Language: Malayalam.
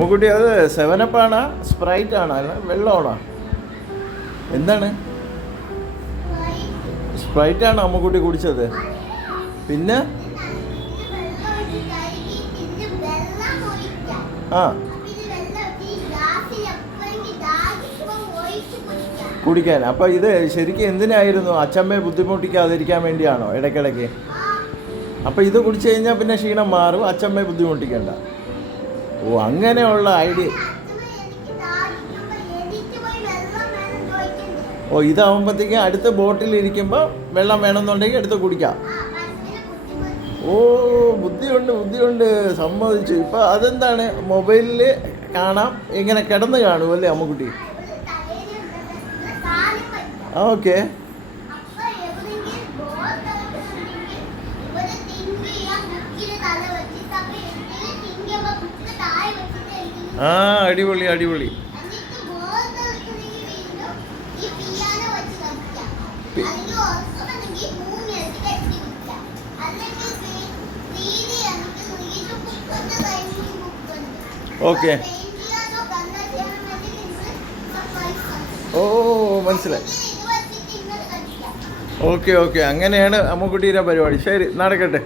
അമ്മുക്കുട്ടി അത് 7up ആണോ സ്പ്രൈറ്റ് ആണോ അല്ല വെള്ളമാണോ എന്താണ്? സ്പ്രൈറ്റ് ആണോ അമ്മുക്കുട്ടി കുടിച്ചത്? പിന്നെ ആ കുടിക്കാൻ. അപ്പം ഇത് ശരിക്കും എന്തിനായിരുന്നു? അച്ചമ്മയെ ബുദ്ധിമുട്ടിക്കാതിരിക്കാൻ വേണ്ടിയാണോ ഇടയ്ക്കിടയ്ക്ക്? അപ്പം ഇത് കുടിച്ചു കഴിഞ്ഞാൽ പിന്നെ ക്ഷീണം മാറും, അച്ചമ്മയെ ബുദ്ധിമുട്ടിക്കണ്ട. ഓ, അങ്ങനെയുള്ള ഐഡിയ. ഓ, ഇതാവുമ്പോഴത്തേക്ക് അടുത്ത ബോട്ടിൽ ഇരിക്കുമ്പോൾ വെള്ളം വേണമെന്നുണ്ടെങ്കിൽ എടുത്ത് കുടിക്കാം. ഓ, ബുദ്ധിയുണ്ട്, സമ്മതിച്ചു. ഇപ്പം അതെന്താണ്, മൊബൈലിൽ കാണാം, ഇങ്ങനെ കിടന്ന് കാണുമല്ലേ അമ്മുക്കുട്ടി? ഓക്കെ. ആ, അടിപൊളി. ഓക്കെ. ഓ, മനസ്സിലായി. ഓക്കെ, അങ്ങനെയാണ് അമ്മുക്കുട്ടീൻ്റെ പരിപാടി. ശരി, നടക്കട്ടെ.